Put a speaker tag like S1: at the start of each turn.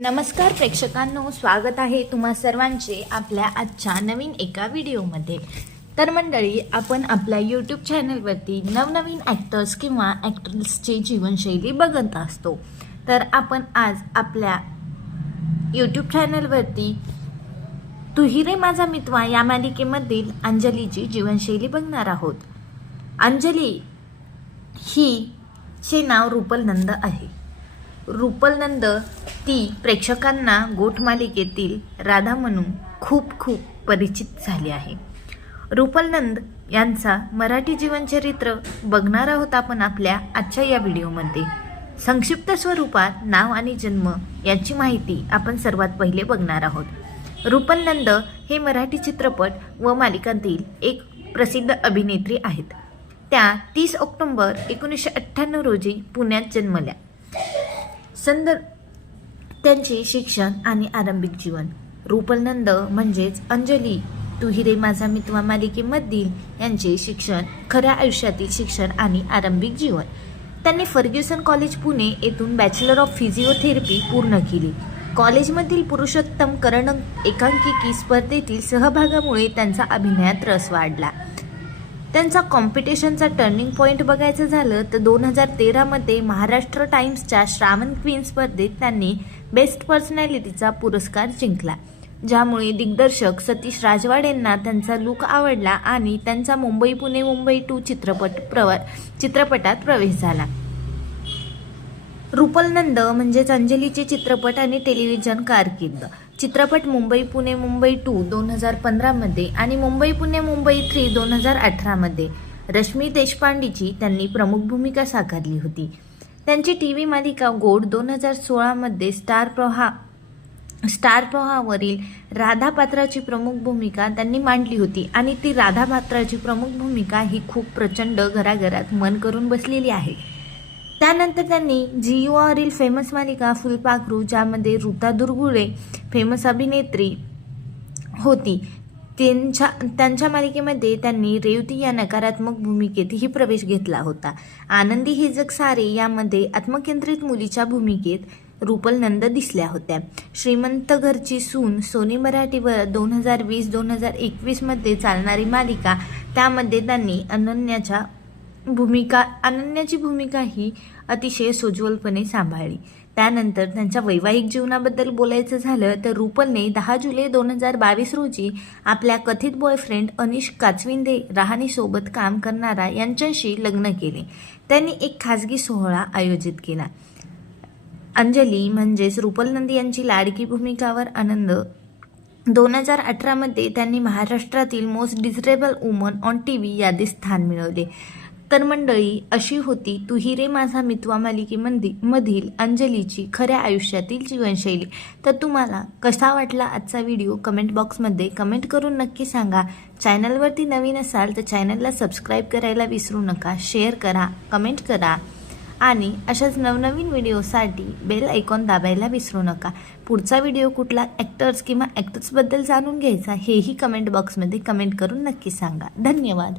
S1: नमस्कार प्रेक्षकांनो स्वागत आहे तुम्हा सर्वांचे आपल्या आजच्या नवीन एका व्हिडिओमध्ये. तर मंडळी आपण आपल्या यूट्यूब चॅनलवरती नवनवीन ॲक्टर्स किंवा ॲक्ट्रेसची जीवनशैली बघत असतो. तर आपण आज आपल्या यूट्यूब चॅनलवरती तुहिरे माझा मितवा या मालिकेमधील अंजलीची जीवनशैली बघणार आहोत. अंजली ही चे नाव रुपलनंद आहे. रुपलनंद ती प्रेक्षकांना गोठ मालिकेतील राधा म्हणून खूप खूप परिचित झाली आहे. रुपलनंद यांचा मराठी जीवनचरित्र बघणार आहोत आपण आपल्या आजच्या या व्हिडिओमध्ये. संक्षिप्त स्वरूपात नाव आणि जन्म याची माहिती आपण सर्वात पहिले बघणार आहोत. रुपलनंद हे मराठी चित्रपट व मालिकांतील एक प्रसिद्ध अभिनेत्री आहेत. त्या तीस ऑक्टोंबर एकोणीसशे अठ्ठ्याण्णव रोजी पुण्यात जन्मल्या. संदर्भ त्यांचे शिक्षण आणि आरंभिक जीवन. रूपलनंद म्हणजेच अंजली तू हिरे माझा मितवा मालिकेमधील यांचे शिक्षण खऱ्या आयुष्यातील शिक्षण आणि आरंभिक जीवन. त्यांनी फर्ग्युसन कॉलेज पुणे येथून बॅचलर ऑफ फिजिओथेरपी पूर्ण केली. कॉलेजमधील पुरुषोत्तम करण एकांकिकी स्पर्धेतील सहभागामुळे त्यांचा अभिनयात रस वाढला. त्यांचा कॉम्पिटिशनचा टर्निंग पॉईंट बघायचं झालं तर दोन हजार तेरामध्ये महाराष्ट्र टाइम्सच्या श्रावण क्वीन स्पर्धेत त्यांनी बेस्ट पर्सनॅलिटीचा पुरस्कार जिंकला. ज्यामुळे दिग्दर्शक सतीश राजवाडेंना त्यांचा लुक आवडला आणि त्यांचा मुंबई पुणे मुंबई टू चित्रपट प्रव चित्रपटात प्रवेश झाला. रुपलनंद म्हणजेच अंजलीचे चित्रपट आणि टेलिव्हिजन कारकीर्द. चित्रपट मुंबई पुणे मुंबई टू दोन हजार पंधरामध्ये आणि मुंबई पुणे मुंबई थ्री दोन हजार अठरामध्ये रश्मी देशपांडेची त्यांनी प्रमुख भूमिका साकारली होती. त्यांची टी व्ही मालिका गोड दोन हजार सोळामध्ये स्टार प्रवाहा स्टार प्रवाहावरील राधा पात्राची प्रमुख भूमिका त्यांनी मांडली होती आणि ती राधा पात्राची प्रमुख भूमिका ही खूप प्रचंड घराघरात मन करून बसलेली आहे. त्यानंतर त्यांनी जिओवरील फेमस मालिका फुलपाखरू ज्यामध्ये ऋता दुर्गुळे फेमस अभिनेत्री होती. त्यांच्या त्यांच्या मालिकेमध्ये त्यांनी रेवती या नकारात्मक भूमिकेतही प्रवेश घेतला होता. आनंदी हे जग सारे यामध्ये आत्मकेंद्रित मुलीच्या भूमिकेत रुपलनंद दिसल्या होत्या. श्रीमंत घरची सून सोनी मराठीवर दोन हजार वीस दोन हजार एकवीसमध्ये चालणारी मालिका त्यामध्ये त्यांनी अनन्याच्या भूमिका अनन्याची भूमिका ही अतिशय सोज्वलपणे सांभाळली. त्यानंतर त्यांच्या वैवाहिक जीवनाबद्दल बोलायचं झालं तर रुपलने दहा जुलै दोन हजार बावीस रोजी आपल्या कथित बॉयफ्रेंड अनिश काचविंदे रहाणीसोबत काम करणारा यांच्याशी लग्न केले. त्यांनी एक खाजगी सोहळा आयोजित केला. अंजली म्हणजेच रुपलनंदी यांची लाडकी भूमिकावर आनंद. दोन हजार अठरामध्ये त्यांनी महाराष्ट्रातील most desirable woman on T V यादीत स्थान मिळवले. तर मंडळी अशी होती तू ही रे माझा मितवा मालिकेमंदी मधील अंजलीची खऱ्या आयुष्यातील जीवनशैली. तर तुम्हाला कसा वाटला आजचा व्हिडिओ? कमेंट बॉक्समध्ये कमेंट करून नक्की सांगा. चॅनलवरती नवीन असाल तर चॅनलला सबस्क्राईब करायला विसरू नका. शेअर करा कमेंट करा. आणि अशाच नवनवीन व्हिडिओसाठी बेल आयकॉन दाबायला विसरू नका. पुढचा व्हिडिओ कुठला? ॲक्टर्स किंवा ॲक्टर्सबद्दल जाणून घ्यायचा हेही कमेंट बॉक्समध्ये कमेंट करून नक्की सांगा. धन्यवाद.